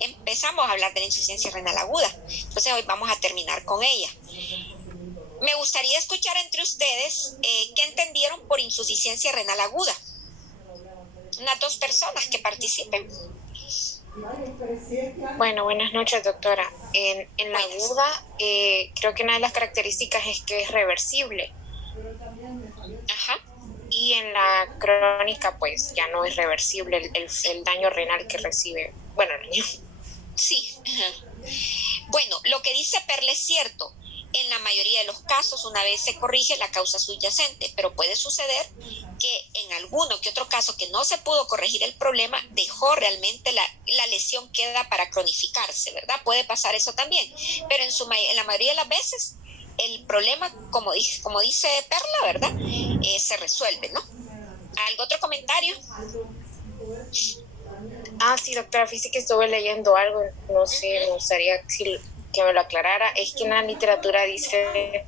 empezamos a hablar de la insuficiencia renal aguda. Entonces hoy vamos a terminar con ella. Me gustaría escuchar entre ustedes qué entendieron por insuficiencia renal aguda. Unas 2 personas que participen. Bueno, buenas noches, doctora. En la aguda, creo que una de las características es que es reversible. Ajá. Y en la crónica, pues ya no es reversible el daño renal que recibe, bueno, el niño. Sí. Ajá. Bueno, lo que dice Perle es cierto. En la mayoría de los casos, una vez se corrige la causa subyacente, pero puede suceder que en alguno que otro caso que no se pudo corregir el problema, dejó realmente la lesión queda para cronificarse, ¿verdad? Puede pasar eso también, pero en la mayoría de las veces el problema, como dice Perla, ¿verdad? Se resuelve, ¿no? ¿Algún otro comentario? Sí, doctora, fíjese que estuve leyendo algo, no sé, me gustaría que me lo aclarara. Es que en la literatura dice,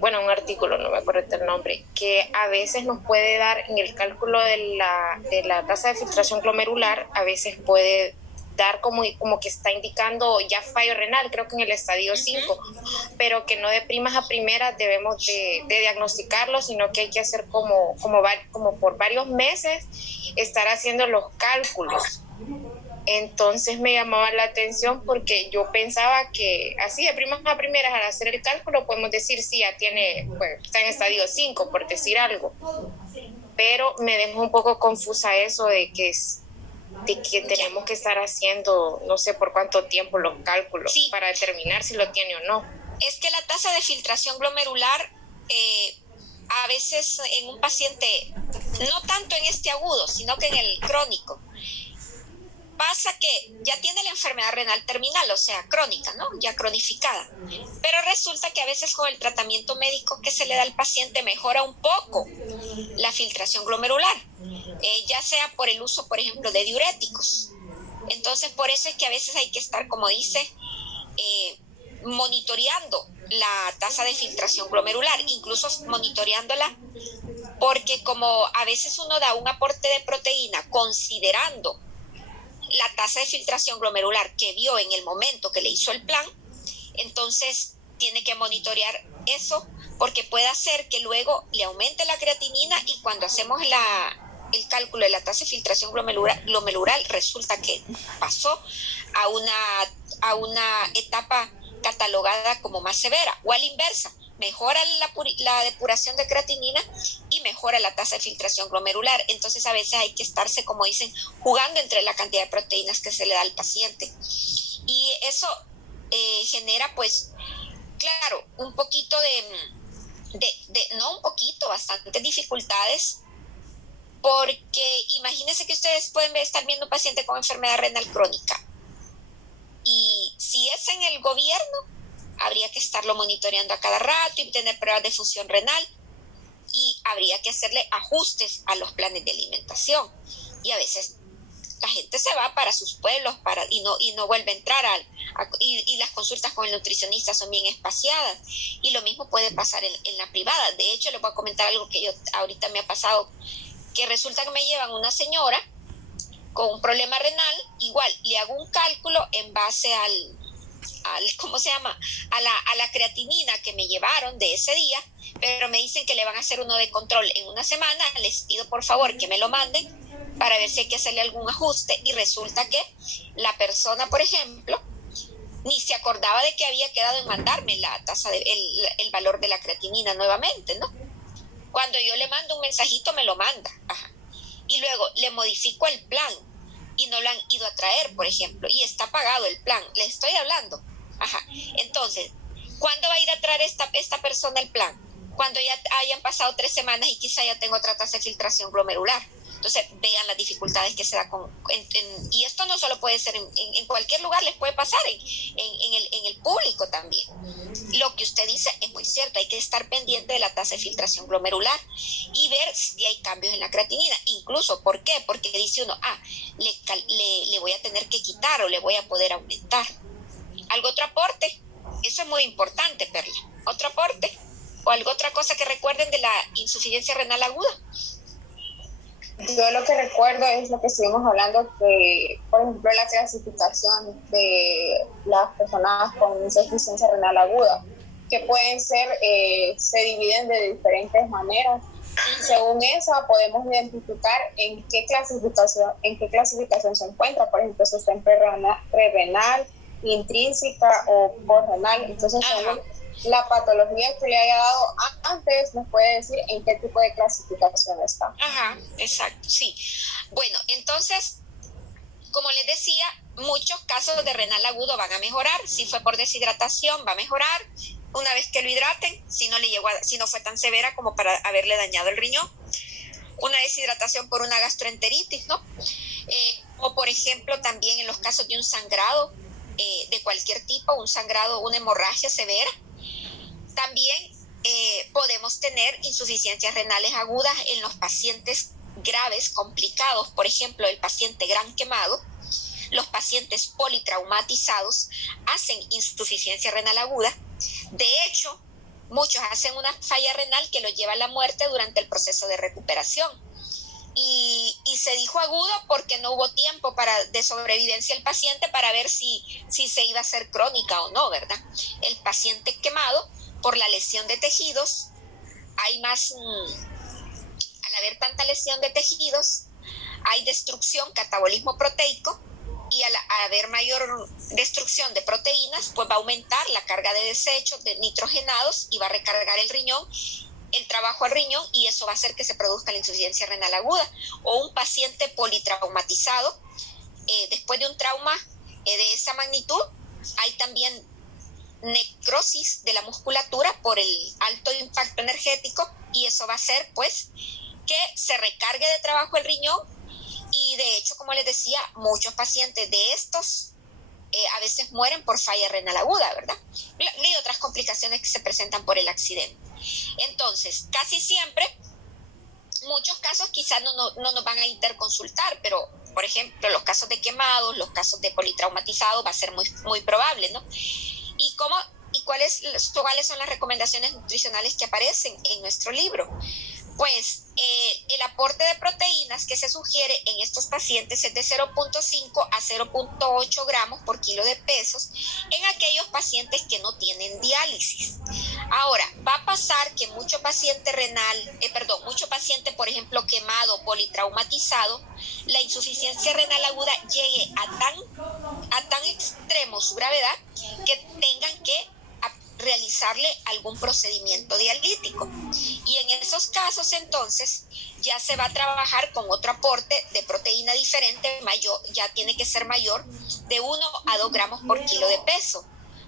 bueno, un artículo, no me acuerdo el nombre, que a veces nos puede dar en el cálculo de la tasa de filtración glomerular, a veces puede dar como que está indicando ya fallo renal, creo que en el estadio 5, pero que no de primas a primeras debemos de diagnosticarlo, sino que hay que hacer como por varios meses estar haciendo los cálculos. Entonces me llamaba la atención porque yo pensaba que así de primas a primeras al hacer el cálculo podemos decir sí, ya tiene, pues, está en estadio 5 por decir algo, pero me dejó un poco confusa eso de que tenemos que estar haciendo no sé por cuánto tiempo los cálculos para determinar si lo tiene o no. Es que la tasa de filtración glomerular a veces en un paciente, no tanto en este agudo, sino que en el crónico, pasa que ya tiene la enfermedad renal terminal, o sea, crónica, ¿no? Ya cronificada. Pero resulta que a veces con el tratamiento médico que se le da al paciente mejora un poco la filtración glomerular, ya sea por el uso, por ejemplo, de diuréticos. Entonces, por eso es que a veces hay que estar, como dice, monitoreando la tasa de filtración glomerular, incluso monitoreándola, porque como a veces uno da un aporte de proteína considerando la tasa de filtración glomerular que vio en el momento que le hizo el plan, entonces tiene que monitorear eso, porque puede hacer que luego le aumente la creatinina y cuando hacemos el cálculo de la tasa de filtración glomerular resulta que pasó a una etapa catalogada como más severa, o a la inversa, mejora la depuración de creatinina y mejora la tasa de filtración glomerular. Entonces a veces hay que estarse, como dicen, jugando entre la cantidad de proteínas que se le da al paciente. Y eso genera, pues, claro, un poquito no un poquito, bastantes dificultades, porque imagínense que ustedes pueden estar viendo un paciente con enfermedad renal crónica y si es en el gobierno, habría que estarlo monitoreando a cada rato y tener pruebas de función renal y habría que hacerle ajustes a los planes de alimentación. Y a veces la gente se va para sus pueblos y no vuelve a entrar y las consultas con el nutricionista son bien espaciadas. Y lo mismo puede pasar en la privada. De hecho, les voy a comentar algo que ahorita me ha pasado, que resulta que me llevan una señora con un problema renal, igual le hago un cálculo en base ¿cómo se llama? A la creatinina que me llevaron de ese día, pero me dicen que le van a hacer uno de control en una semana. Les pido por favor que me lo manden para ver si hay que hacerle algún ajuste, y resulta que la persona, por ejemplo, ni se acordaba de que había quedado en mandarme la tasa el valor de la creatinina nuevamente, ¿no? Cuando yo le mando un mensajito me lo manda. Ajá. Y luego le modifico el plan y no lo han ido a traer, por ejemplo, y está pagado el plan, le estoy hablando. Ajá. Entonces, ¿cuándo va a ir a traer esta persona el plan? Cuando ya hayan pasado 3 semanas y quizá ya tengo otra tasa de filtración glomerular. Entonces, vean las dificultades que se da y esto no solo puede ser en cualquier lugar, les puede pasar en el público también. Lo que usted dice es muy cierto, hay que estar pendiente de la tasa de filtración glomerular y ver si hay cambios en la creatinina. Incluso, ¿por qué? Porque dice uno, le voy a tener que quitar o le voy a poder aumentar. ¿Algo otro aporte? Eso es muy importante, Perla. ¿Otro aporte? ¿O algo otra cosa que recuerden de la insuficiencia renal aguda? Yo lo que recuerdo es lo que estuvimos hablando, que por ejemplo la clasificación de las personas con insuficiencia renal aguda, que pueden ser, se dividen de diferentes maneras. Según esa podemos identificar en qué clasificación se encuentra, por ejemplo si está en prerrenal, intrínseca o postrenal. Entonces según la patología que le haya dado antes, nos puede decir en qué tipo de clasificación está. Ajá, exacto, sí. Bueno, entonces, como les decía, muchos casos de renal agudo van a mejorar. Si fue por deshidratación, va a mejorar una vez que lo hidraten, si no fue tan severa como para haberle dañado el riñón. Una deshidratación por una gastroenteritis, ¿no? O por ejemplo, también en los casos de un sangrado de cualquier tipo, un sangrado, una hemorragia severa. También podemos tener insuficiencias renales agudas en los pacientes graves, complicados, por ejemplo, el paciente gran quemado. Los pacientes politraumatizados hacen insuficiencia renal aguda. De hecho, muchos hacen una falla renal que los lleva a la muerte durante el proceso de recuperación. Y se dijo agudo porque no hubo tiempo de sobrevivencia del paciente para ver si se iba a hacer crónica o no, ¿verdad? El paciente quemado, por la lesión de tejidos, hay más, al haber tanta lesión de tejidos, hay destrucción, catabolismo proteico, y al haber mayor destrucción de proteínas, pues va a aumentar la carga de desechos, de nitrogenados, y va a recargar el riñón, el trabajo al riñón, y eso va a hacer que se produzca la insuficiencia renal aguda. O un paciente politraumatizado, después de un trauma de esa magnitud, hay también necrosis de la musculatura por el alto impacto energético, y eso va a hacer pues que se recargue de trabajo el riñón. Y de hecho, como les decía, muchos pacientes de estos a veces mueren por falla renal aguda, ¿verdad? Y otras complicaciones que se presentan por el accidente. Entonces, casi siempre, muchos casos quizás no nos van a interconsultar, pero por ejemplo, los casos de quemados, los casos de politraumatizados va a ser muy, muy probable, ¿no? ¿Y cuáles son las recomendaciones nutricionales que aparecen en nuestro libro? Pues el aporte de proteínas que se sugiere en estos pacientes es de 0.5 a 0.8 gramos por kilo de pesos en aquellos pacientes que no tienen diálisis. Ahora, va a pasar que mucho paciente, por ejemplo, quemado, politraumatizado, la insuficiencia renal aguda llegue a tan extremo su gravedad que tengan que realizarle algún procedimiento dialítico. Y en esos casos, entonces, ya se va a trabajar con otro aporte de proteína diferente, ya tiene que ser mayor, de 1 a 2 gramos por kilo de peso.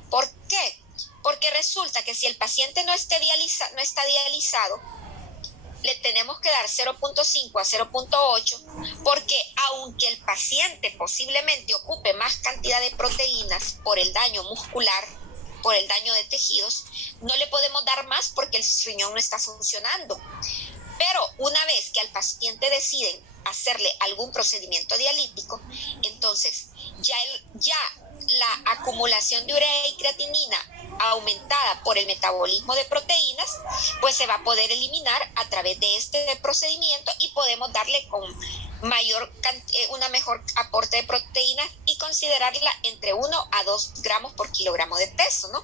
¿Por qué? Porque resulta que si el paciente no está dializado, le tenemos que dar 0.5 a 0.8, porque aunque el paciente posiblemente ocupe más cantidad de proteínas por el daño muscular, por el daño de tejidos, no le podemos dar más porque el riñón no está funcionando. Pero una vez que al paciente deciden hacerle algún procedimiento dialítico, entonces ya la acumulación de urea y creatinina aumentada por el metabolismo de proteínas, pues se va a poder eliminar a través de este procedimiento, y podemos darle con una mejor aporte de proteínas y considerarla entre 1 a 2 gramos por kilogramo de peso, ¿no?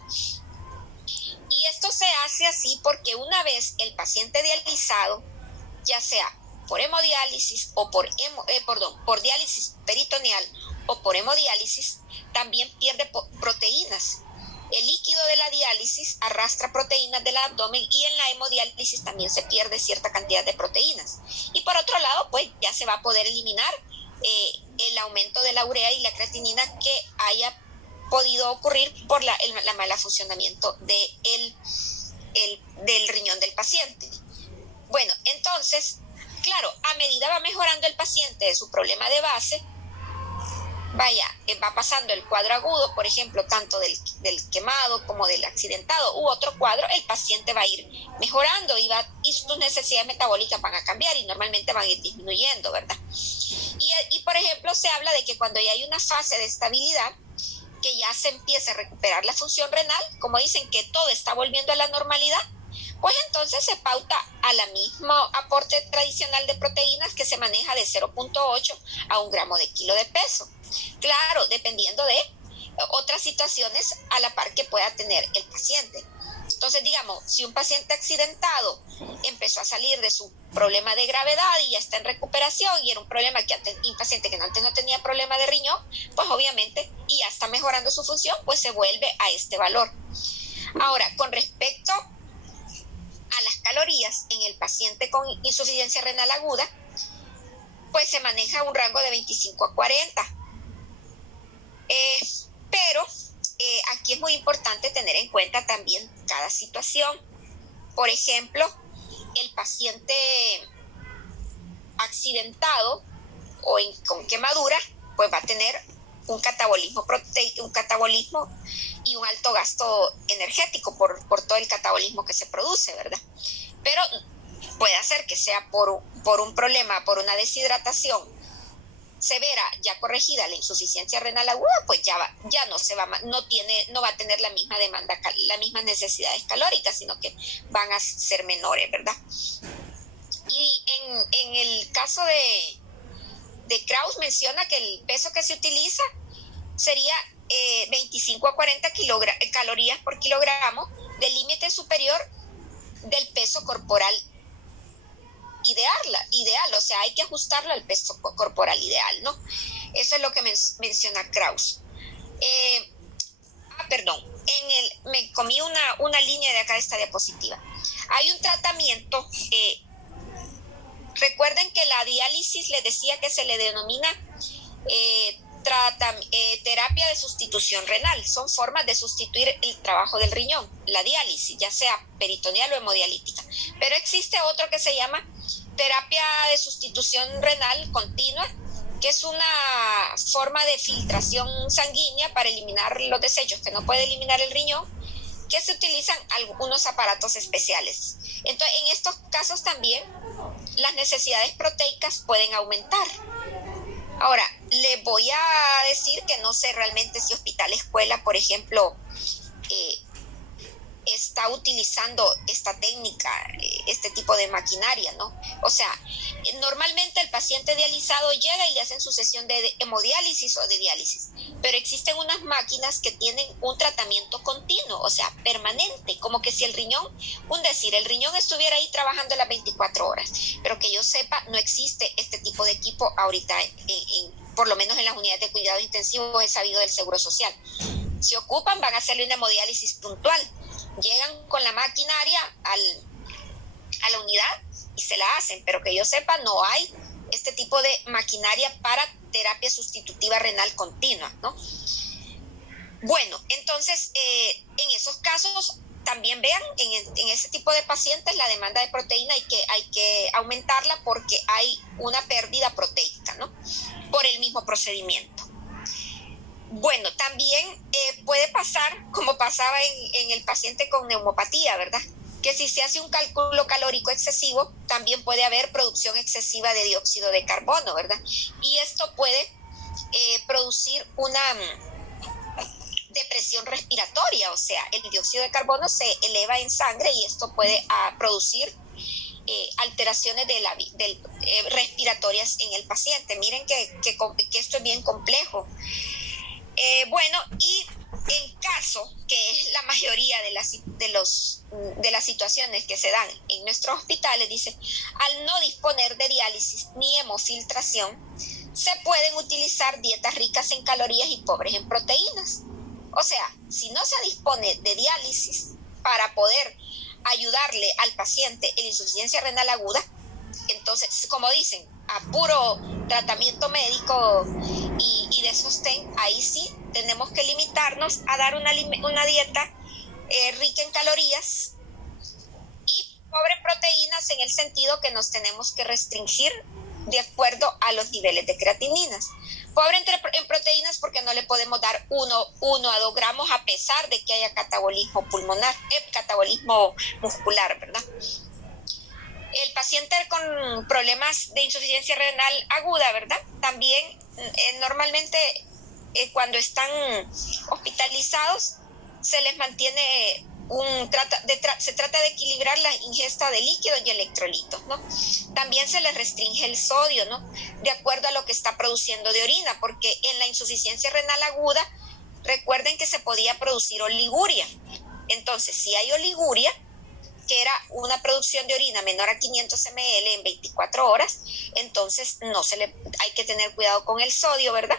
Y esto se hace así porque una vez el paciente dializado, ya sea por hemodiálisis o por diálisis peritoneal o por hemodiálisis, también pierde proteínas. El líquido de la diálisis arrastra proteínas del abdomen, y en la hemodiálisis también se pierde cierta cantidad de proteínas. Y por otro lado, pues ya se va a poder eliminar el aumento de la urea y la creatinina que haya podido ocurrir por la mala funcionamiento del riñón del paciente. Bueno, entonces, claro, a medida va mejorando el paciente de su problema de base, va pasando el cuadro agudo, por ejemplo, tanto del quemado como del accidentado u otro cuadro, el paciente va a ir mejorando y sus necesidades metabólicas van a cambiar y normalmente van a ir disminuyendo, ¿verdad? Y por ejemplo, se habla de que cuando ya hay una fase de estabilidad, que ya se empieza a recuperar la función renal, como dicen que todo está volviendo a la normalidad, pues entonces se pauta a la misma aporte tradicional de proteínas que se maneja de 0.8 a 1 gramo de kilo de peso. Claro, dependiendo de otras situaciones a la par que pueda tener el paciente. Entonces, digamos, si un paciente accidentado empezó a salir de su problema de gravedad y ya está en recuperación y era un problema que antes, un paciente que antes no tenía problema de riñón, pues obviamente, y ya está mejorando su función, pues se vuelve a este valor. Ahora, con respecto a las calorías en el paciente con insuficiencia renal aguda, pues se maneja un rango de 25 a 40. Pero aquí es muy importante tener en cuenta también cada situación. Por ejemplo, el paciente accidentado o con quemadura, pues va a tener un catabolismo y un alto gasto energético por todo el catabolismo que se produce, ¿verdad? Pero puede ser que sea por un problema, por una deshidratación severa, ya corregida la insuficiencia renal aguda, pues ya no va a tener la misma demanda, las mismas necesidades calóricas, sino que van a ser menores, ¿verdad? Y en el caso de Kraus menciona que el peso que se utiliza sería 25 a 40 calorías por kilogramo del límite superior del peso corporal ideal, o sea, hay que ajustarlo al peso corporal ideal, ¿no? Eso es lo que menciona Kraus. Me comí una línea de acá de esta diapositiva. Hay un tratamiento, recuerden que la diálisis les decía que se le denomina terapia de sustitución renal. Son formas de sustituir el trabajo del riñón, la diálisis, ya sea peritoneal o hemodialítica. Pero existe otro que se llama terapia de sustitución renal continua, que es una forma de filtración sanguínea para eliminar los desechos que no puede eliminar el riñón, que se utilizan algunos aparatos especiales. Entonces, en estos casos también las necesidades proteicas pueden aumentar. Ahora, les voy a decir que no sé realmente si Hospital Escuela, por ejemplo, está utilizando esta técnica, este tipo de maquinaria, ¿no? O sea, normalmente el paciente dializado llega y le hacen su sesión de hemodiálisis o de diálisis, pero existen unas máquinas que tienen un tratamiento continuo, o sea, permanente, como que si el riñón estuviera ahí trabajando las 24 horas, pero que yo sepa, no existe este tipo de equipo ahorita, por lo menos en las unidades de cuidado intensivo he sabido del Seguro Social. Se ocupan, van a hacerle una hemodiálisis puntual, llegan con la maquinaria a la unidad y se la hacen, pero que yo sepa no hay este tipo de maquinaria para terapia sustitutiva renal continua, ¿no? Bueno, entonces en esos casos también vean en ese tipo de pacientes la demanda de proteína hay que aumentarla porque hay una pérdida proteica, ¿no? Por el mismo procedimiento. Bueno, también puede pasar, como pasaba en el paciente con neumopatía, ¿verdad? Que si se hace un cálculo calórico excesivo, también puede haber producción excesiva de dióxido de carbono, ¿verdad? Y esto puede producir una depresión respiratoria, o sea, el dióxido de carbono se eleva en sangre y esto puede producir alteraciones respiratorias en el paciente. Miren que esto es bien complejo. Bueno, y en caso, que es la mayoría de las situaciones que se dan en nuestros hospitales, dice, al no disponer de diálisis ni hemofiltración, se pueden utilizar dietas ricas en calorías y pobres en proteínas. O sea, si no se dispone de diálisis para poder ayudarle al paciente en insuficiencia renal aguda, entonces, como dicen, a puro tratamiento médico y de sostén, ahí sí tenemos que limitarnos a dar una dieta rica en calorías y pobre en proteínas, en el sentido que nos tenemos que restringir de acuerdo a los niveles de creatininas. Pobre en proteínas porque no le podemos dar 1 a 2 gramos a pesar de que haya catabolismo pulmonar, catabolismo muscular, ¿verdad? El paciente con problemas de insuficiencia renal aguda, ¿verdad? También normalmente cuando están hospitalizados se les mantiene se trata de equilibrar la ingesta de líquidos y electrolitos, ¿no? También se les restringe el sodio, ¿no? De acuerdo a lo que está produciendo de orina, porque en la insuficiencia renal aguda, recuerden que se podía producir oliguria. Entonces, si hay oliguria, que era una producción de orina menor a 500 ml en 24 horas, entonces hay que tener cuidado con el sodio, ¿verdad?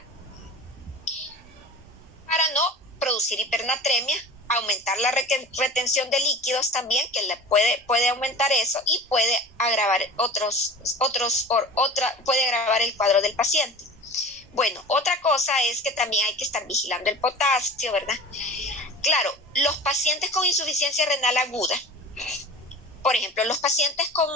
Para no producir hipernatremia, aumentar la retención de líquidos también, que puede aumentar eso y puede agravar puede agravar el cuadro del paciente. Bueno, otra cosa es que también hay que estar vigilando el potasio, ¿verdad? Claro, los pacientes con insuficiencia renal aguda, por ejemplo, los pacientes con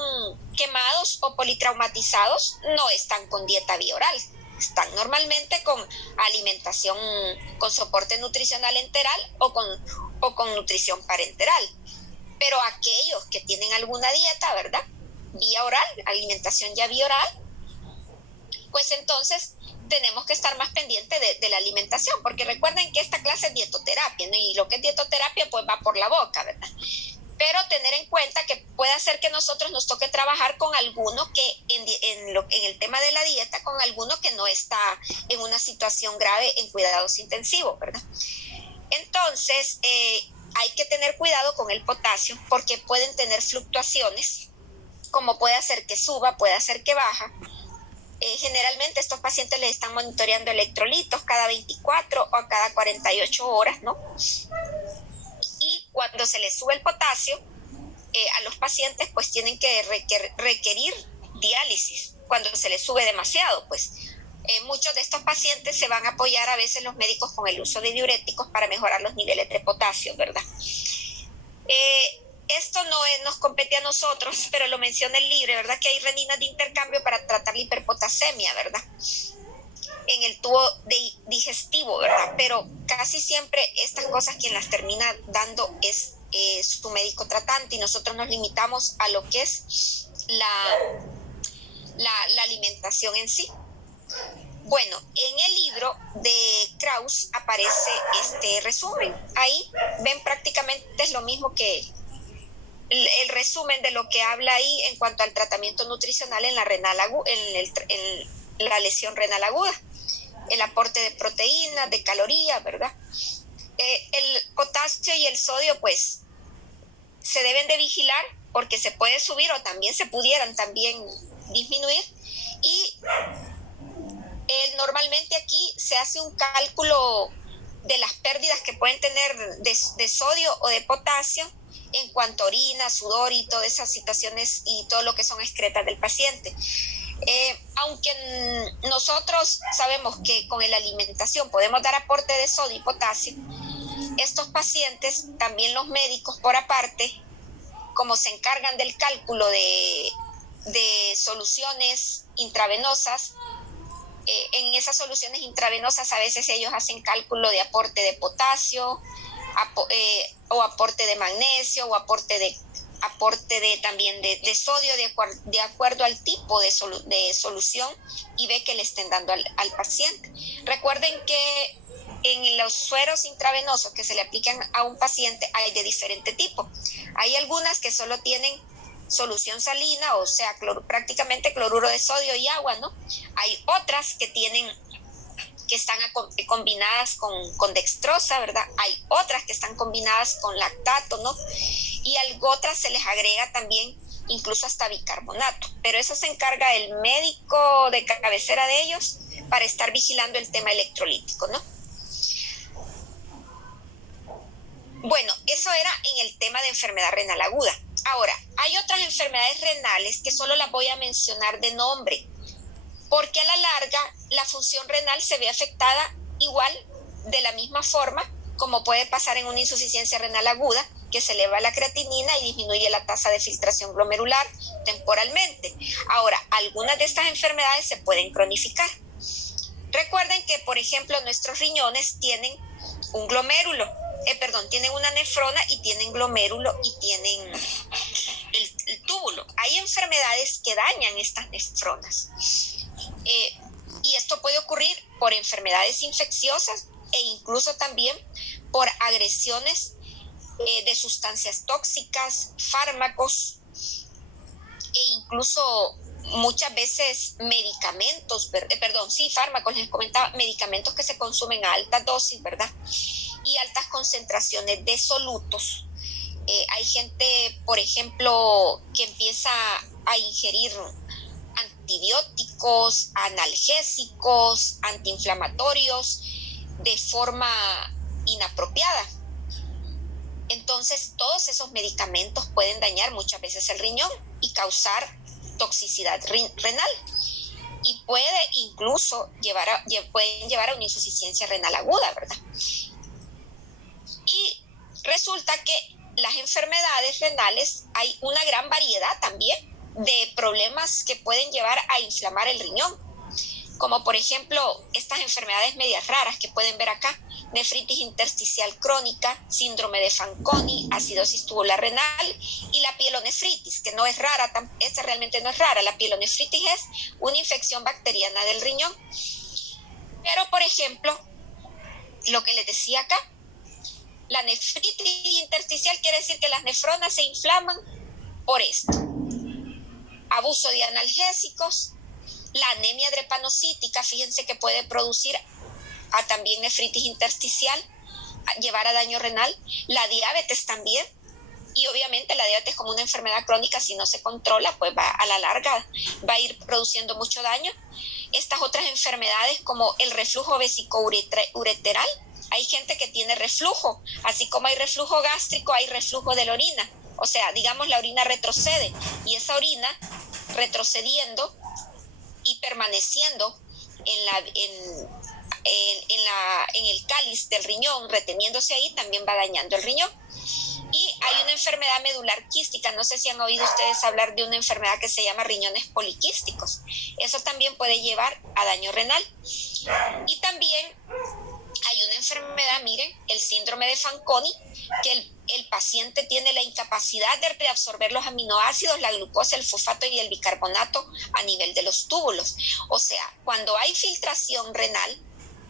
quemados o politraumatizados no están con dieta bioral, están normalmente con alimentación con soporte nutricional enteral o con nutrición parenteral. Pero aquellos que tienen alguna dieta, ¿verdad? Vía oral, alimentación ya vía oral, pues entonces tenemos que estar más pendientes de la alimentación, porque recuerden que esta clase es dietoterapia, ¿no? Y lo que es dietoterapia pues va por la boca, ¿verdad? Pero tener en cuenta que puede ser que nosotros nos toque trabajar con alguno que en el tema de la dieta, con alguno que no está en una situación grave en cuidados intensivos, ¿verdad? Entonces, hay que tener cuidado con el potasio porque pueden tener fluctuaciones, como puede hacer que suba, puede hacer que baja. Generalmente estos pacientes les están monitoreando electrolitos cada 24 o cada 48 horas, ¿no? Y cuando se les sube el potasio, a los pacientes pues tienen que requerir diálisis cuando se les sube demasiado, pues. Muchos de estos pacientes se van a apoyar a veces los médicos con el uso de diuréticos para mejorar los niveles de potasio, ¿verdad? Esto no nos compete a nosotros, pero lo menciona el libro, ¿verdad? Que hay reninas de intercambio para tratar la hiperpotasemia, ¿verdad? En el tubo digestivo, ¿verdad? Pero casi siempre estas cosas quien las termina dando es su médico tratante y nosotros nos limitamos a lo que es la alimentación en sí. Bueno, en el libro de Krauss aparece este resumen. Ahí ven prácticamente es lo mismo que el resumen de lo que habla ahí en cuanto al tratamiento nutricional en la la lesión renal aguda. El aporte de proteínas, de calorías, ¿verdad? El potasio y el sodio, pues, se deben de vigilar porque se puede subir o también se pudieran también disminuir. Y normalmente aquí se hace un cálculo de las pérdidas que pueden tener de sodio o de potasio en cuanto a orina, sudor y todas esas situaciones y todo lo que son excretas del paciente. Aunque nosotros sabemos que con la alimentación podemos dar aporte de sodio y potasio, estos pacientes, también los médicos por aparte, como se encargan del cálculo de soluciones intravenosas, en esas soluciones intravenosas a veces ellos hacen cálculo de aporte de potasio o aporte de magnesio o aporte también de sodio de acuerdo al tipo de solución y ve que le estén dando al paciente. Recuerden que en los sueros intravenosos que se le aplican a un paciente hay de diferente tipo. Hay algunas que solo tienen solución salina, o sea, prácticamente cloruro de sodio y agua, ¿no? Hay otras que están combinadas con dextrosa, ¿verdad? Hay otras que están combinadas con lactato, ¿no? Y a otras se les agrega también incluso hasta bicarbonato, pero eso se encarga el médico de cabecera de ellos para estar vigilando el tema electrolítico, ¿no? Bueno, eso era en el tema de enfermedad renal aguda. Ahora, hay otras enfermedades renales que solo las voy a mencionar de nombre, porque a la larga la función renal se ve afectada igual, de la misma forma, como puede pasar en una insuficiencia renal aguda, que se eleva la creatinina y disminuye la tasa de filtración glomerular temporalmente. Ahora, algunas de estas enfermedades se pueden cronificar. Recuerden que, por ejemplo, nuestros riñones tienen un glomérulo, tienen una nefrona y tienen glomérulo y tienen el túbulo. Hay enfermedades que dañan estas nefronas. Y esto puede ocurrir por enfermedades infecciosas e incluso también por agresiones de sustancias tóxicas, fármacos e incluso muchas veces medicamentos, fármacos, les comentaba, medicamentos que se consumen a altas dosis, ¿verdad? Y altas concentraciones de solutos. Hay gente, por ejemplo, que empieza a ingerir antibióticos, analgésicos, antiinflamatorios de forma inapropiada. Entonces, todos esos medicamentos pueden dañar muchas veces el riñón y causar toxicidad renal. Y puede incluso pueden llevar a una insuficiencia renal aguda, ¿verdad? Y resulta que las enfermedades renales, hay una gran variedad también de problemas que pueden llevar a inflamar el riñón, como por ejemplo estas enfermedades medias raras que pueden ver acá: nefritis intersticial crónica, síndrome de Fanconi, acidosis tubular renal y la pielonefritis, que no es rara, esta realmente no es rara. La pielonefritis es una infección bacteriana del riñón. Pero por ejemplo, lo que les decía acá, la nefritis intersticial quiere decir que las nefronas se inflaman por esto: abuso de analgésicos, la anemia drepanocítica, fíjense que puede producir también nefritis intersticial, llevar a daño renal, la diabetes también, y obviamente la diabetes como una enfermedad crónica, si no se controla, pues a la larga va a ir produciendo mucho daño. Estas otras enfermedades como el reflujo vesicoureteral, hay gente que tiene reflujo, así como hay reflujo gástrico, hay reflujo de la orina. O sea, digamos, la orina retrocede, y esa orina retrocediendo y permaneciendo en el cáliz del riñón, reteniéndose ahí, también va dañando el riñón. Y hay una enfermedad medular quística, no sé si han oído ustedes hablar de una enfermedad que se llama riñones poliquísticos. Eso también puede llevar a daño renal. Y también hay una enfermedad, miren, el síndrome de Fanconi, que el paciente tiene la incapacidad de reabsorber los aminoácidos, la glucosa, el fosfato y el bicarbonato a nivel de los túbulos. O sea, cuando hay filtración renal,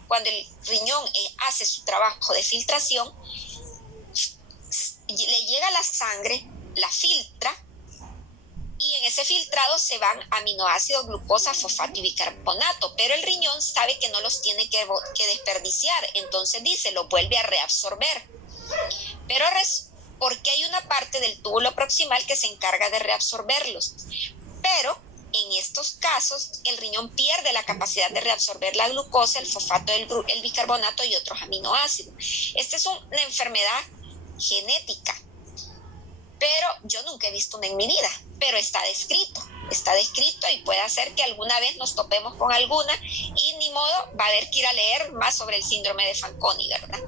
cuando el riñón hace su trabajo de filtración, le llega la sangre, la filtra, y en ese filtrado se van aminoácidos, glucosa, fosfato y bicarbonato, pero el riñón sabe que no los tiene que desperdiciar, entonces dice, lo vuelve a reabsorber. Pero porque hay una parte del túbulo proximal que se encarga de reabsorberlos. Pero en estos casos, el riñón pierde la capacidad de reabsorber la glucosa, el fosfato, el bicarbonato y otros aminoácidos. Esta es una enfermedad genética, pero yo nunca he visto una en mi vida, pero está descrito y puede hacer que alguna vez nos topemos con alguna, y ni modo, va a haber que ir a leer más sobre el síndrome de Fanconi, ¿verdad?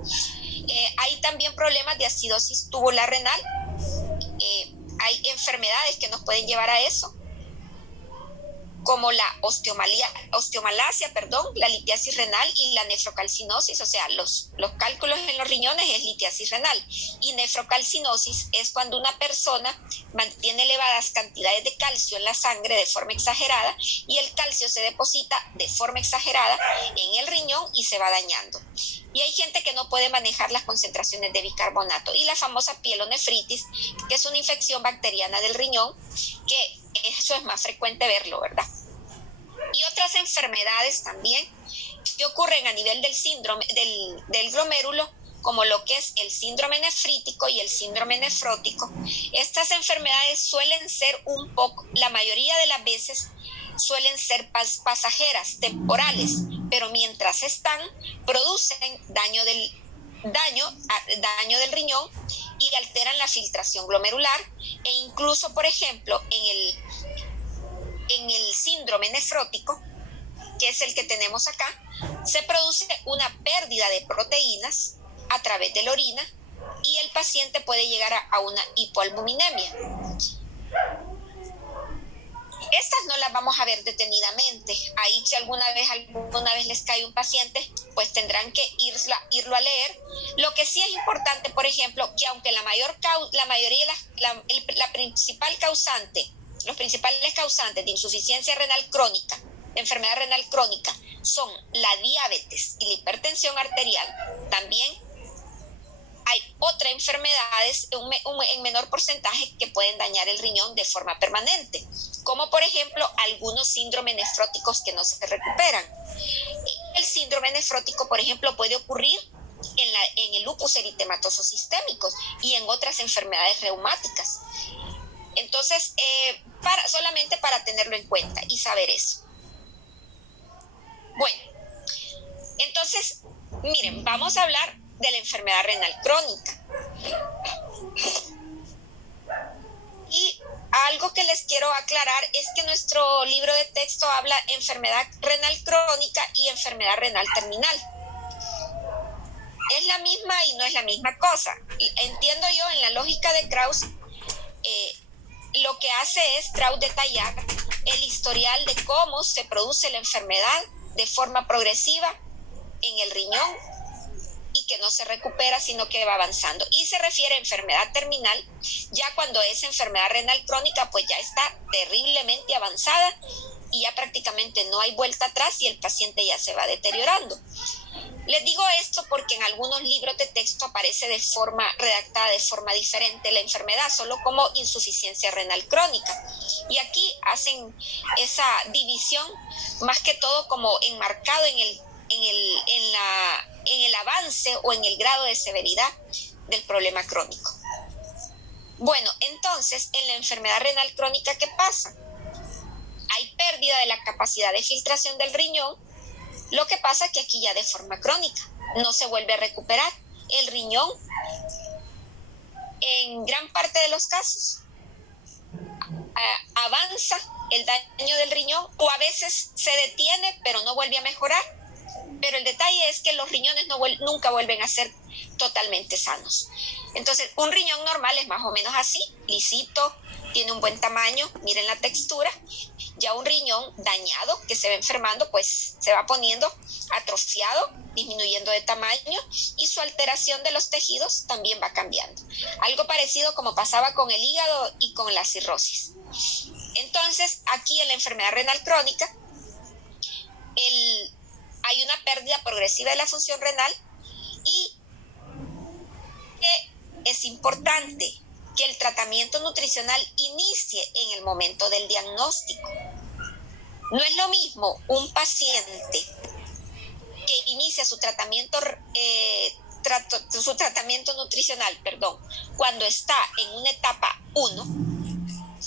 Hay también problemas de acidosis tubular renal, hay enfermedades que nos pueden llevar a eso, como la osteomalacia, la litiasis renal y la nefrocalcinosis. O sea, los cálculos en los riñones es litiasis renal, y nefrocalcinosis es cuando una persona mantiene elevadas cantidades de calcio en la sangre de forma exagerada, y el calcio se deposita de forma exagerada en el riñón y se va dañando. Y hay gente que no puede manejar las concentraciones de bicarbonato. Y la famosa pielonefritis, que es una infección bacteriana del riñón, que eso es más frecuente verlo, ¿verdad? Y otras enfermedades también que ocurren a nivel del síndrome del glomérulo, como lo que es el síndrome nefrítico y el síndrome nefrótico. Estas enfermedades suelen ser la mayoría de las veces suelen ser pasajeras, temporales, pero mientras están, producen daño del riñón y alteran la filtración glomerular, e incluso, por ejemplo, en el síndrome nefrótico, que es el que tenemos acá, se produce una pérdida de proteínas a través de la orina, y el paciente puede llegar a una hipoalbuminemia. Estas no las vamos a ver detenidamente. Ahí, si alguna vez les cae un paciente, pues tendrán que irlo a leer. Lo que sí es importante, por ejemplo, que aunque los principales causantes de insuficiencia renal crónica, de enfermedad renal crónica, son la diabetes y la hipertensión arterial, también hay otras enfermedades en menor porcentaje que pueden dañar el riñón de forma permanente, como por ejemplo algunos síndromes nefróticos que no se recuperan. El síndrome nefrótico, por ejemplo, puede ocurrir en el lupus eritematoso sistémico y en otras enfermedades reumáticas. Entonces, solamente para tenerlo en cuenta y saber eso. Bueno, entonces, miren, vamos a hablar de la enfermedad renal crónica. Y algo que les quiero aclarar es que nuestro libro de texto habla enfermedad renal crónica y enfermedad renal terminal. Es la misma y no es la misma cosa. Entiendo yo, en la lógica de Krauss, lo que hace es Krauss detallar el historial de cómo se produce la enfermedad de forma progresiva en el riñón y que no se recupera, sino que va avanzando. Y se refiere a enfermedad terminal, ya cuando esa enfermedad renal crónica pues ya está terriblemente avanzada y ya prácticamente no hay vuelta atrás y el paciente ya se va deteriorando. Les digo esto porque en algunos libros de texto aparece redactada de forma diferente la enfermedad, solo como insuficiencia renal crónica. Y aquí hacen esa división más que todo como enmarcado en el avance o en el grado de severidad del problema crónico. Bueno, entonces, en la enfermedad renal crónica, ¿qué pasa? Hay pérdida de la capacidad de filtración del riñón. Lo que pasa es que aquí ya de forma crónica no se vuelve a recuperar. El riñón, en gran parte de los casos, avanza el daño del riñón o a veces se detiene pero no vuelve a mejorar. Pero el detalle es que los riñones nunca vuelven a ser totalmente sanos. Entonces, un riñón normal es más o menos así, lisito, tiene un buen tamaño, miren la textura. Ya un riñón dañado que se va enfermando, pues se va poniendo atrofiado, disminuyendo de tamaño y su alteración de los tejidos también va cambiando. Algo parecido como pasaba con el hígado y con la cirrosis. Entonces, aquí en la enfermedad renal crónica, hay una pérdida progresiva de la función renal y es importante que el tratamiento nutricional inicie en el momento del diagnóstico. No es lo mismo un paciente que inicia su tratamiento nutricional, cuando está en una etapa 1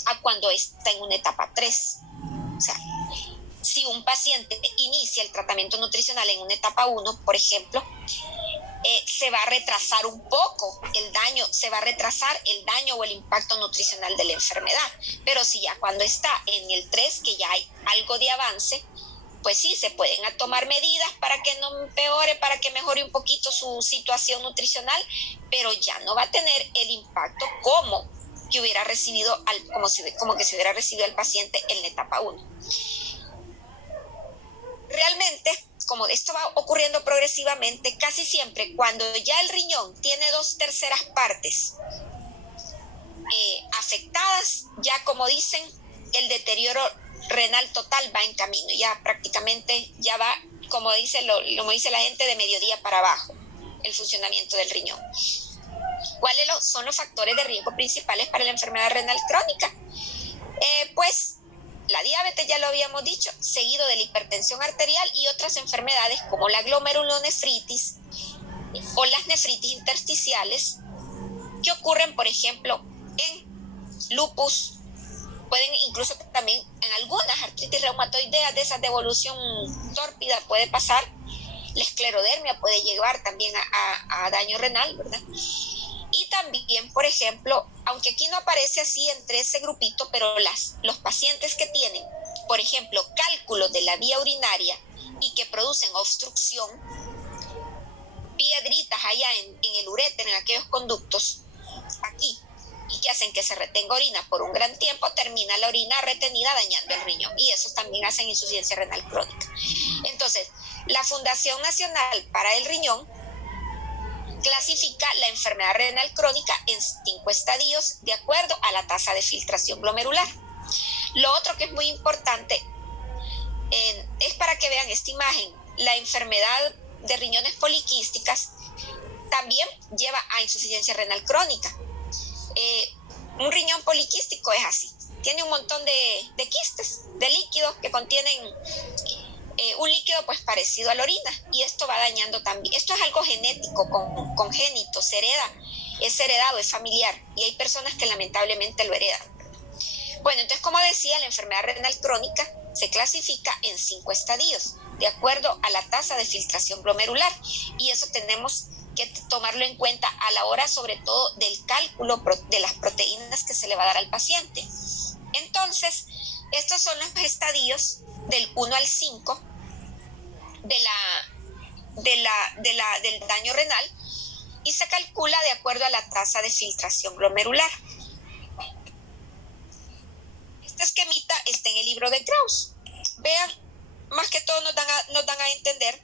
a cuando está en una etapa 3. O sea, si un paciente inicia el tratamiento nutricional en una etapa 1, por ejemplo, se va a retrasar un poco el daño, o el impacto nutricional de la enfermedad. Pero si ya cuando está en el 3, que ya hay algo de avance, pues sí, se pueden tomar medidas para que no empeore, para que mejore un poquito su situación nutricional, pero ya no va a tener el impacto como que hubiera recibido, como que se hubiera recibido el paciente en la etapa 1. Realmente, como esto va ocurriendo progresivamente, casi siempre cuando ya el riñón tiene 2/3 partes afectadas, ya como dicen, el deterioro renal total va en camino, ya prácticamente ya va, como dice la gente, de mediodía para abajo, el funcionamiento del riñón. ¿Cuáles son los factores de riesgo principales para la enfermedad renal crónica? Pues la diabetes, ya lo habíamos dicho, seguido de la hipertensión arterial y otras enfermedades como la glomerulonefritis o las nefritis intersticiales, que ocurren, por ejemplo, en lupus, pueden incluso también en algunas artritis reumatoideas de esas de evolución tórpida puede pasar. La esclerodermia puede llevar también a daño renal, ¿verdad? Y también, por ejemplo, aunque aquí no aparece así entre ese grupito, pero los pacientes que tienen, por ejemplo, cálculos de la vía urinaria y que producen obstrucción, piedritas allá en el uréter, en aquellos conductos, aquí, y que hacen que se retenga orina por un gran tiempo, termina la orina retenida dañando el riñón, y esos también hacen insuficiencia renal crónica. Entonces, la Fundación Nacional para el Riñón clasifica la enfermedad renal crónica en 5 estadios de acuerdo a la tasa de filtración glomerular. Lo otro que es muy importante es para que vean esta imagen, la enfermedad de riñones poliquísticas también lleva a insuficiencia renal crónica. Un riñón poliquístico es así, tiene un montón de quistes, de líquidos que contienen un líquido pues parecido a la orina, y esto va dañando también. Esto es algo genético, congénito, se hereda, es heredado, es familiar, y hay personas que lamentablemente lo heredan. Bueno, entonces, como decía, la enfermedad renal crónica se clasifica en 5 estadios, de acuerdo a la tasa de filtración glomerular, y eso tenemos que tomarlo en cuenta a la hora, sobre todo, del cálculo de las proteínas que se le va a dar al paciente. Entonces, estos son los estadios del 1 al 5 del daño renal, y se calcula de acuerdo a la tasa de filtración glomerular. Este esquemita está en el libro de Krause. Vean, más que todo nos dan a entender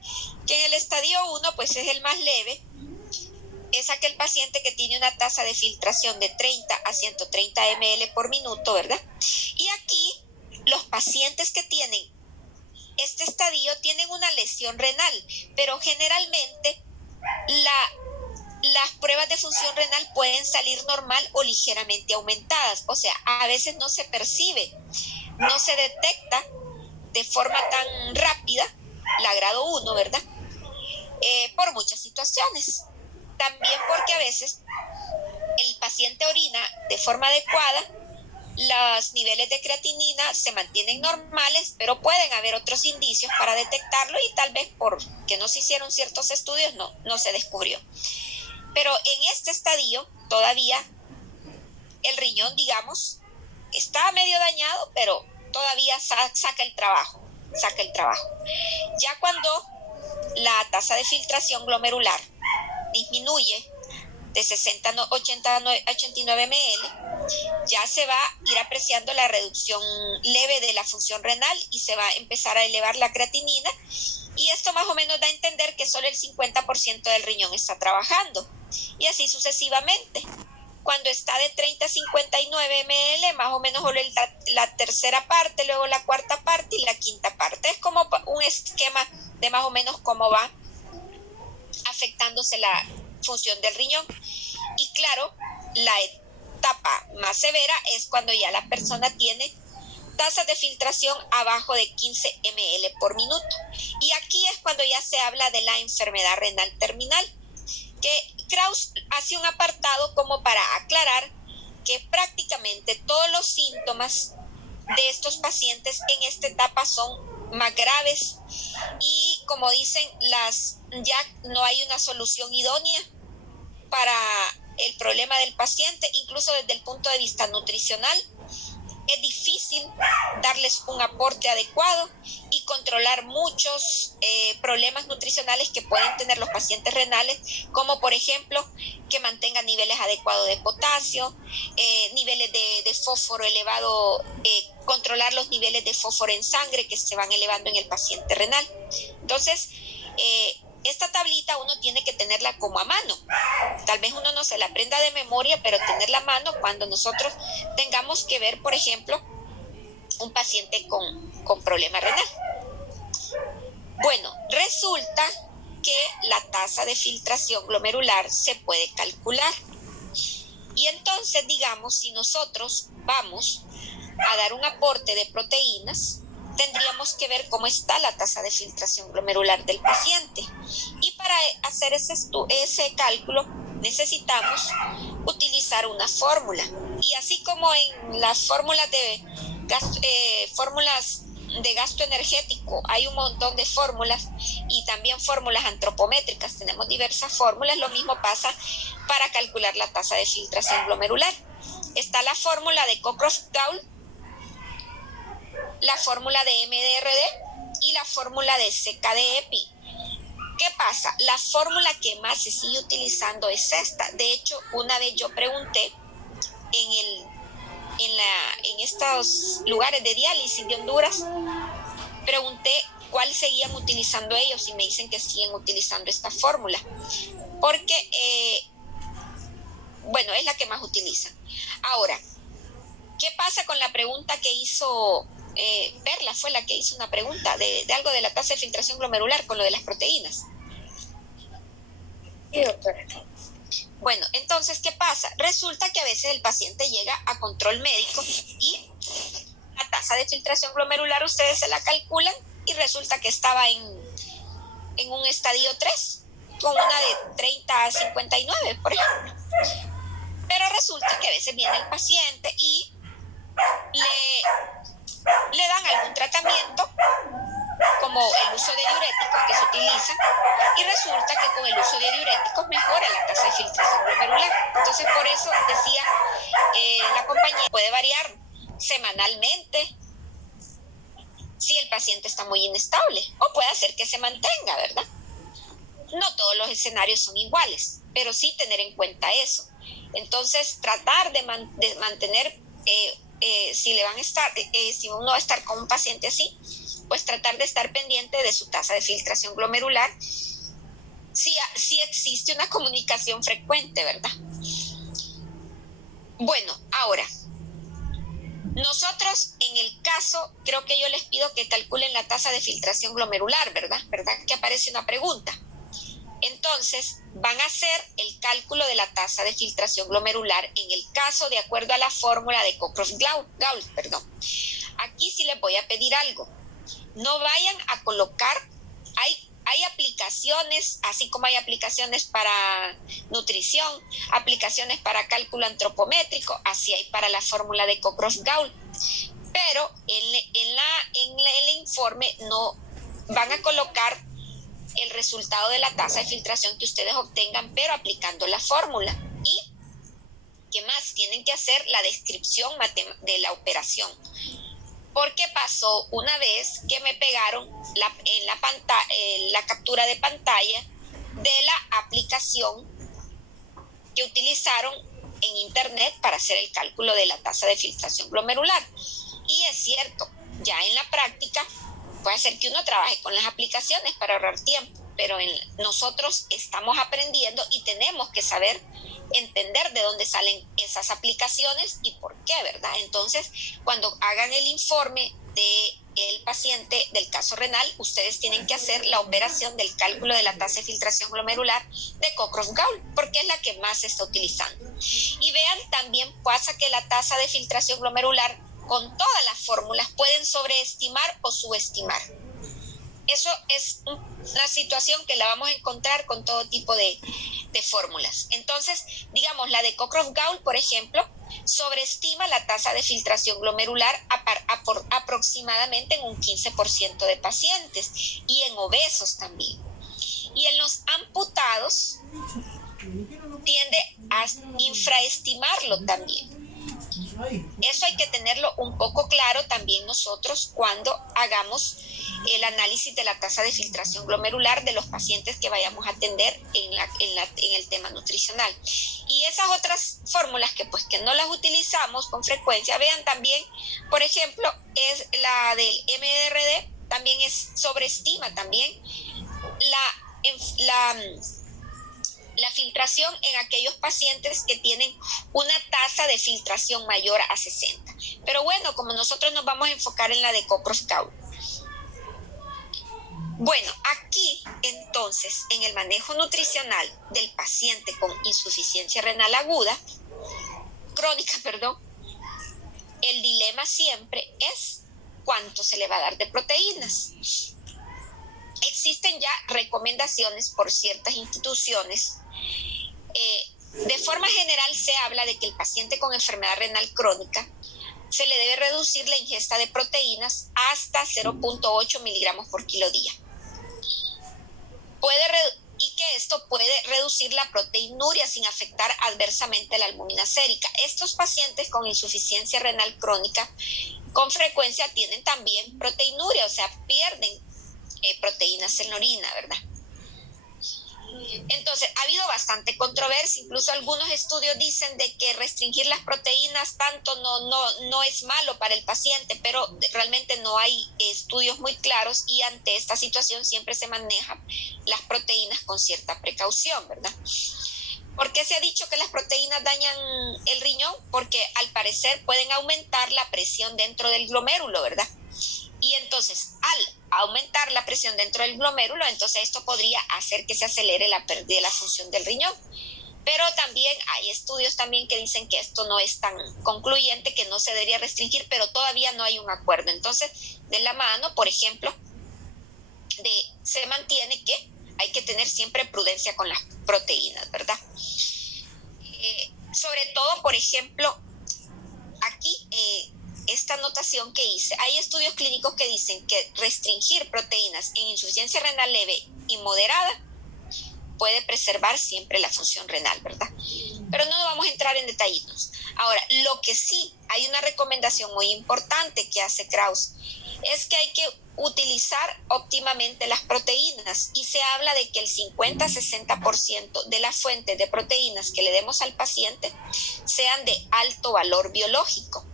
que en el estadio 1, pues es el más leve, es aquel paciente que tiene una tasa de filtración de 30 a 130 ml por minuto, ¿verdad? Y aquí los pacientes que tienen este estadio tienen una lesión renal, pero generalmente las pruebas de función renal pueden salir normal o ligeramente aumentadas, o sea, a veces no se percibe, no se detecta de forma tan rápida la grado 1, ¿verdad? Por muchas situaciones. También porque a veces el paciente orina de forma adecuada, los niveles de creatinina se mantienen normales, pero pueden haber otros indicios para detectarlo, y tal vez porque no se hicieron ciertos estudios no se descubrió. Pero en este estadio todavía el riñón, digamos, está medio dañado, pero todavía saca el trabajo. Ya cuando la tasa de filtración glomerular disminuye de 60 a 89 ml, ya se va a ir apreciando la reducción leve de la función renal y se va a empezar a elevar la creatinina, y esto más o menos da a entender que solo el 50% del riñón está trabajando, y así sucesivamente. Cuando está de 30 a 59 ml, más o menos la tercera parte, luego la cuarta parte y la quinta parte. Es como un esquema de más o menos cómo va afectándose la función del riñón. Y claro, la etapa más severa es cuando ya la persona tiene tasas de filtración abajo de 15 ml por minuto. Y aquí es cuando ya se habla de la enfermedad renal terminal, que Krause hace un apartado como para aclarar que prácticamente todos los síntomas de estos pacientes en esta etapa son más graves, y como dicen, ya no hay una solución idónea para el problema del paciente, incluso desde el punto de vista nutricional. Es difícil darles un aporte adecuado y controlar muchos problemas nutricionales que pueden tener los pacientes renales, como por ejemplo que mantengan niveles adecuados de potasio, niveles de fósforo elevado, controlar los niveles de fósforo en sangre que se van elevando en el paciente renal. Entonces, esta tablita uno tiene que tenerla como a mano. Tal vez uno no se la aprenda de memoria, pero tenerla a mano cuando nosotros tengamos que ver, por ejemplo, un paciente con problema renal. Bueno, resulta que la tasa de filtración glomerular se puede calcular. Y entonces, digamos, si nosotros vamos a dar un aporte de proteínas, tendríamos que ver cómo está la tasa de filtración glomerular del paciente. Y para hacer ese cálculo necesitamos utilizar una fórmula. Y así como en las fórmulas de gasto energético hay un montón de fórmulas, y también fórmulas antropométricas, tenemos diversas fórmulas, lo mismo pasa para calcular la tasa de filtración glomerular. Está la fórmula de Cockcroft-Gault, la fórmula de MDRD y la fórmula de CKD-EPI. ¿Qué pasa? La fórmula que más se sigue utilizando es esta. De hecho, una vez yo pregunté en estos lugares de diálisis de Honduras, pregunté cuál seguían utilizando ellos, y me dicen que siguen utilizando esta fórmula, porque, bueno, es la que más utilizan. Ahora, ¿qué pasa con la pregunta que hizo Perla? Fue la que hizo una pregunta de algo de la tasa de filtración glomerular con lo de las proteínas. Sí, doctora. Bueno, entonces, ¿qué pasa? Resulta que a veces el paciente llega a control médico y la tasa de filtración glomerular ustedes se la calculan y resulta que estaba en un estadio 3, con una de 30 a 59, por ejemplo. Pero resulta que a veces viene el paciente y le dan algún tratamiento, como el uso de diuréticos que se utilizan, y resulta que con el uso de diuréticos mejora la tasa de filtración glomerular. Entonces, por eso decía, la compañía puede variar semanalmente si el paciente está muy inestable, o puede hacer que se mantenga, ¿verdad? No todos los escenarios son iguales, pero sí tener en cuenta eso. Entonces, tratar de mantener, si uno va a estar con un paciente así, pues tratar de estar pendiente de su tasa de filtración glomerular, si existe una comunicación frecuente, ¿verdad? Bueno, ahora, nosotros en el caso, creo que yo les pido que calculen la tasa de filtración glomerular, ¿verdad? ¿Verdad que aparece una pregunta? Entonces, van a hacer el cálculo de la tasa de filtración glomerular en el caso de acuerdo a la fórmula de Cockcroft-Gault, perdón. Aquí sí les voy a pedir algo. No vayan a colocar, hay aplicaciones, así como hay aplicaciones para nutrición, aplicaciones para cálculo antropométrico, así hay para la fórmula de Cockcroft-Gault. Pero en el informe no van a colocar el resultado de la tasa de filtración que ustedes obtengan, pero aplicando la fórmula. Y, ¿qué más? Tienen que hacer la descripción de la operación. Porque pasó una vez que me pegaron la captura de pantalla de la aplicación que utilizaron en internet para hacer el cálculo de la tasa de filtración glomerular. Y es cierto, ya en la práctica puede ser que uno trabaje con las aplicaciones para ahorrar tiempo, pero nosotros estamos aprendiendo y tenemos que saber entender de dónde salen esas aplicaciones y por qué, ¿verdad? Entonces, cuando hagan el informe del paciente del caso renal, ustedes tienen que hacer la operación del cálculo de la tasa de filtración glomerular de Cockcroft-Gault, porque es la que más se está utilizando. Y vean, también pasa que la tasa de filtración glomerular con todas las fórmulas pueden sobreestimar o subestimar. Eso es una situación que la vamos a encontrar con todo tipo de fórmulas. Entonces, digamos, la de Cockcroft-Gault, por ejemplo, sobreestima la tasa de filtración glomerular aproximadamente en un 15% de pacientes y en obesos también. Y en los amputados tiende a infraestimarlo también. Eso hay que tenerlo un poco claro también nosotros cuando hagamos el análisis de la tasa de filtración glomerular de los pacientes que vayamos a atender en el tema nutricional. Y esas otras fórmulas que no las utilizamos con frecuencia, vean también, por ejemplo, es la del MRD, también sobreestima también la filtración en aquellos pacientes que tienen una tasa de filtración mayor a 60. Pero bueno, como nosotros nos vamos a enfocar en la de Cockcroft-Gault. Bueno, aquí entonces, en el manejo nutricional del paciente con insuficiencia renal crónica, el dilema siempre es cuánto se le va a dar de proteínas. Existen ya recomendaciones por ciertas instituciones. De forma general se habla de que el paciente con enfermedad renal crónica se le debe reducir la ingesta de proteínas hasta 0.8 miligramos por kilo día. Y que esto puede reducir la proteinuria sin afectar adversamente la albúmina sérica. Estos pacientes con insuficiencia renal crónica con frecuencia tienen también proteinuria, o sea, pierden proteínas en la orina, ¿verdad? Entonces, ha habido bastante controversia, incluso algunos estudios dicen de que restringir las proteínas tanto no es malo para el paciente, pero realmente no hay estudios muy claros y ante esta situación siempre se manejan las proteínas con cierta precaución, ¿verdad? ¿Por qué se ha dicho que las proteínas dañan el riñón? Porque al parecer pueden aumentar la presión dentro del glomérulo, ¿verdad? Y entonces, al aumentar la presión dentro del glomérulo, entonces esto podría hacer que se acelere la pérdida de la función del riñón. Pero también hay estudios también que dicen que esto no es tan concluyente, que no se debería restringir, pero todavía no hay un acuerdo. Entonces, de la mano, por ejemplo, se mantiene que hay que tener siempre prudencia con las proteínas, ¿verdad? Sobre todo, por ejemplo, aquí esta anotación que hice, hay estudios clínicos que dicen que restringir proteínas en insuficiencia renal leve y moderada puede preservar siempre la función renal, ¿verdad? Pero no vamos a entrar en detallitos. Ahora, lo que sí, hay una recomendación muy importante que hace Krause, es que hay que utilizar óptimamente las proteínas, y se habla de que el 50-60% de las fuentes de proteínas que le demos al paciente sean de alto valor biológico.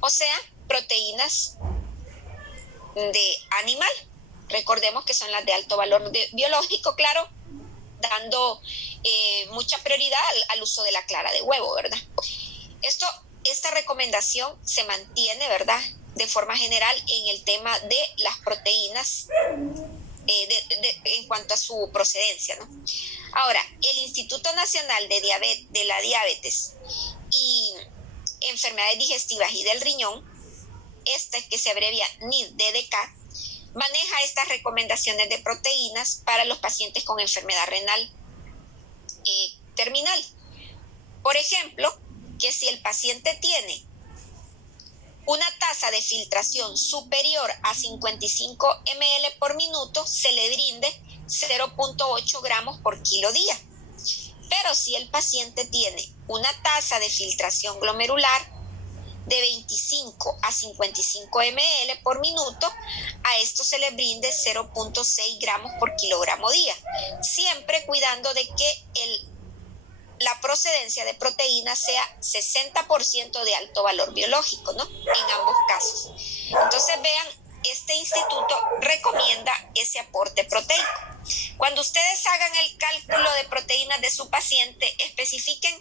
O sea, proteínas de animal. Recordemos que son las de alto valor biológico, claro, dando mucha prioridad al uso de la clara de huevo, ¿verdad? Esta recomendación se mantiene, ¿verdad?, de forma general en el tema de las proteínas en cuanto a su procedencia, ¿no? Ahora, el Instituto Nacional de la Diabetes y Enfermedades Digestivas y del Riñón, que se abrevia NIDDK, maneja estas recomendaciones de proteínas para los pacientes con enfermedad renal terminal. Por ejemplo, que si el paciente tiene una tasa de filtración superior a 55 ml por minuto, se le brinde 0.8 gramos por kilo día. Pero si el paciente tiene una tasa de filtración glomerular de 25 a 55 ml por minuto, a esto se le brinde 0.6 gramos por kilogramo día, siempre cuidando de que la procedencia de proteínas sea 60% de alto valor biológico, ¿no? En ambos casos. Entonces, vean, este instituto recomienda ese aporte proteico. Cuando ustedes hagan el cálculo de proteínas de su paciente, especifiquen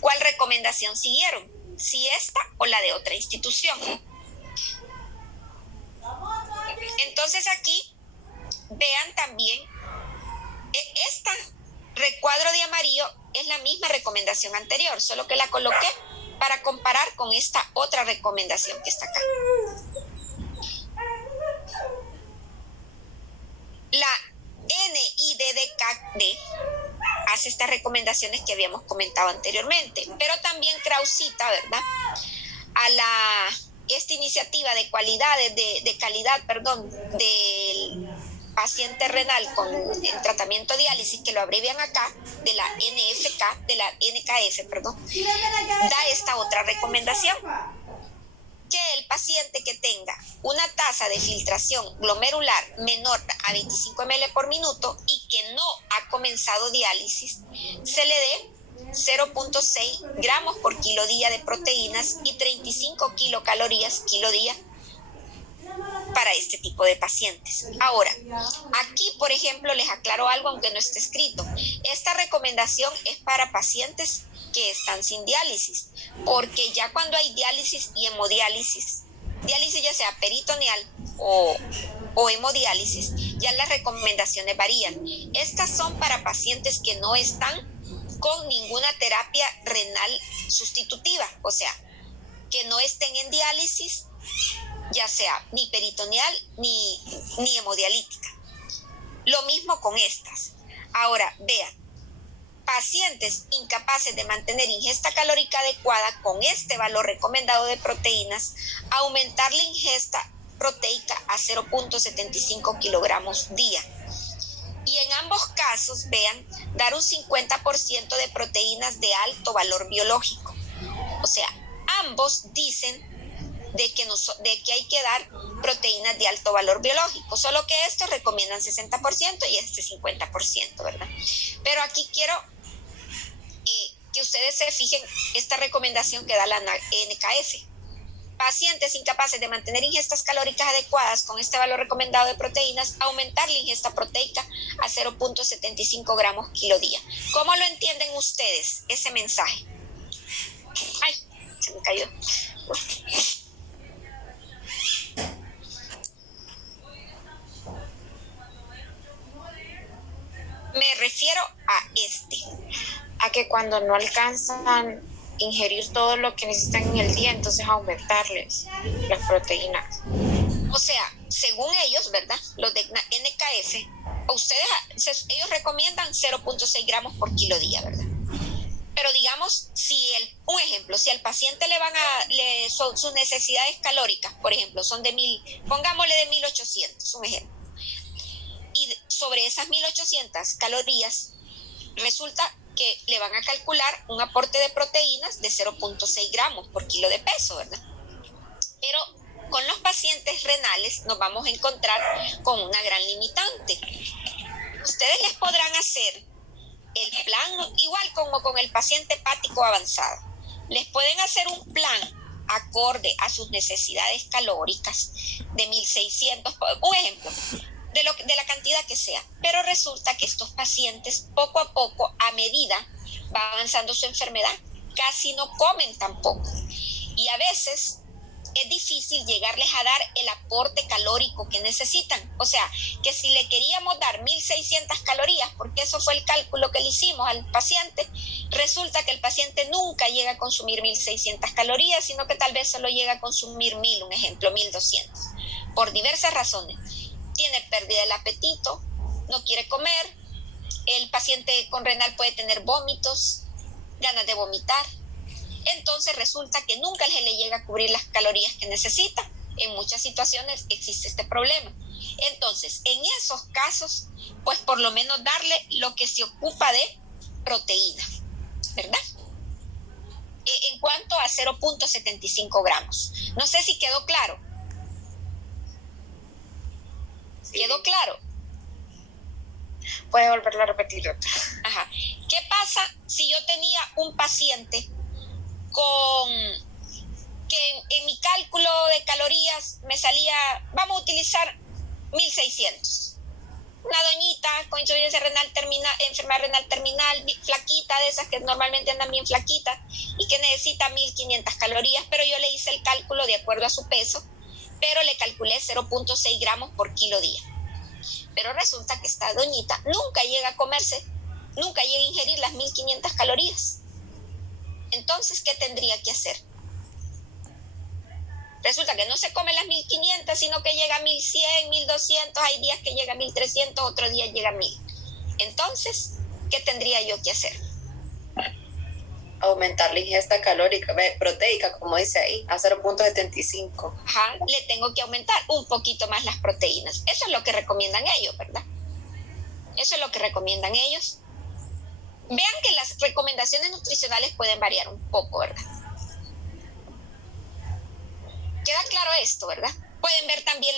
cuál recomendación siguieron, si esta o la de otra institución. Entonces aquí vean también, esta recuadro de amarillo es la misma recomendación anterior, solo que la coloqué para comparar con esta otra recomendación que está acá. La NIDDK hace estas recomendaciones que habíamos comentado anteriormente, pero también Krause cita, ¿verdad?, a esta iniciativa de calidad del paciente renal con el tratamiento de diálisis, que lo abrevian acá, de la NKF, da esta otra recomendación, que el paciente que tenga una tasa de filtración glomerular menor a 25 ml por minuto y que no ha comenzado diálisis, se le dé 0.6 gramos por kilo día de proteínas y 35 kilocalorías kilo día para este tipo de pacientes. Ahora, aquí, por ejemplo, les aclaro algo, aunque no esté escrito. Esta recomendación es para pacientes que están sin diálisis, porque ya cuando hay diálisis y hemodiálisis, diálisis ya sea peritoneal o hemodiálisis, ya las recomendaciones varían. Estas son para pacientes que no están con ninguna terapia renal sustitutiva, o sea, que no estén en diálisis, ya sea ni peritoneal ni hemodialítica. Lo mismo con estas. Ahora, vean, pacientes incapaces de mantener ingesta calórica adecuada con este valor recomendado de proteínas, aumentar la ingesta proteica a 0.75 kilogramos día. Y en ambos casos, vean, dar un 50% de proteínas de alto valor biológico. O sea, ambos dicen de que hay que dar proteínas de alto valor biológico, solo que estos recomiendan 60% y este 50%, ¿verdad? Pero aquí quiero que ustedes se fijen esta recomendación que da la NKF. Pacientes incapaces de mantener ingestas calóricas adecuadas con este valor recomendado de proteínas, aumentar la ingesta proteica a 0.75 gramos kilo día. ¿Cómo lo entienden ustedes ese mensaje? Ay, se me cayó. refiero a a que cuando no alcanzan ingerir todo lo que necesitan en el día, entonces aumentarles las proteínas. O sea, según ellos, ¿verdad? Los de NKF, ellos recomiendan 0.6 gramos por kilo día, ¿verdad? Pero digamos, un ejemplo, si al paciente sus necesidades calóricas, por ejemplo, son pongámosle de 1800, un ejemplo. Y sobre esas 1800 calorías, resulta que le van a calcular un aporte de proteínas de 0.6 gramos por kilo de peso, ¿verdad? Pero con los pacientes renales nos vamos a encontrar con una gran limitante. Ustedes les podrán hacer el plan, igual como con el paciente hepático avanzado, les pueden hacer un plan acorde a sus necesidades calóricas de 1600, un ejemplo, de la cantidad que sea, pero resulta que estos pacientes poco a poco, a medida va avanzando su enfermedad, casi no comen tampoco, y a veces es difícil llegarles a dar el aporte calórico que necesitan. O sea, que si le queríamos dar 1600 calorías, porque eso fue el cálculo que le hicimos al paciente, resulta que el paciente nunca llega a consumir 1600 calorías, sino que tal vez solo llega a consumir 1000, un ejemplo, 1200, por diversas razones. Tiene pérdida del apetito, no quiere comer, el paciente con renal puede tener vómitos, ganas de vomitar. Entonces resulta que nunca se le llega a cubrir las calorías que necesita. En muchas situaciones existe este problema. Entonces, en esos casos, pues por lo menos darle lo que se ocupa de proteína, ¿verdad? En cuanto a 0.75 gramos. No sé si quedó claro. Sí. ¿Quedó claro? Puede volverlo a repetir. Ajá. ¿Qué pasa si yo tenía un paciente que en mi cálculo de calorías me salía, vamos a utilizar 1600? Una doñita con insuficiencia renal terminal, enfermedad renal terminal, flaquita, de esas que normalmente andan bien flaquitas y que necesita 1500 calorías, pero yo le hice el cálculo de acuerdo a su peso, pero le calculé 0.6 gramos por kilo día. Pero resulta que esta doñita nunca llega a ingerir las 1500 calorías. Entonces, ¿qué tendría que hacer? Resulta que no se come las 1500, sino que llega a 1100, 1200, hay días que llega a 1300, otro día llega a 1000. Entonces, ¿qué tendría yo que hacer? Aumentar la ingesta calórica, proteica, como dice ahí, a 0.75. Ajá, le tengo que aumentar un poquito más las proteínas. Eso es lo que recomiendan ellos, ¿verdad? Eso es lo que recomiendan ellos. Vean que las recomendaciones nutricionales pueden variar un poco, ¿verdad? Queda claro esto, ¿verdad? Pueden ver también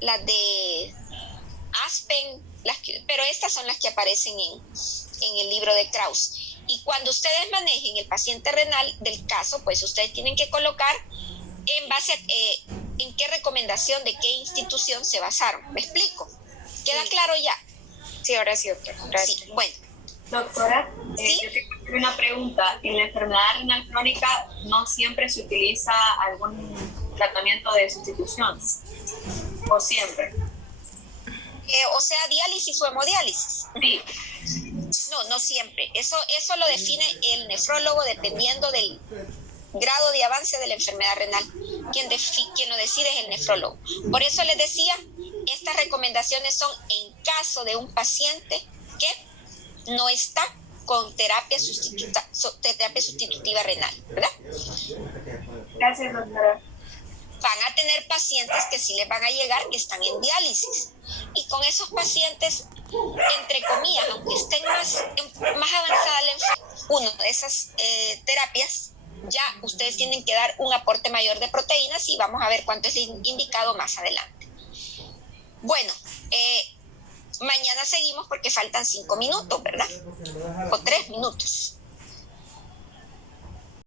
las de Aspen, pero estas son las que aparecen en el libro de Krause. Y cuando ustedes manejen el paciente renal del caso, pues ustedes tienen que colocar en base a en qué recomendación de qué institución se basaron. ¿Me explico? ¿Queda claro ya? Sí, ahora sí, doctora. Gracias. Sí, bueno. Doctora, ¿Sí? yo tengo una pregunta. En la enfermedad renal crónica no siempre se utiliza algún tratamiento de sustitución, o siempre. O sea, diálisis o hemodiálisis. Sí. No siempre. Eso lo define el nefrólogo dependiendo del grado de avance de la enfermedad renal. Quien lo decide es el nefrólogo. Por eso les decía, estas recomendaciones son en caso de un paciente que no está con terapia sustitutiva renal, ¿verdad? Gracias, doctora. Van a tener pacientes que sí les van a llegar que están en diálisis. Y con esos pacientes, entre comillas, aunque estén más avanzada la enfermedad, una de esas terapias, ya ustedes tienen que dar un aporte mayor de proteínas y vamos a ver cuánto es indicado más adelante. Bueno, mañana seguimos porque faltan 5 minutos, ¿verdad? O 3 minutos.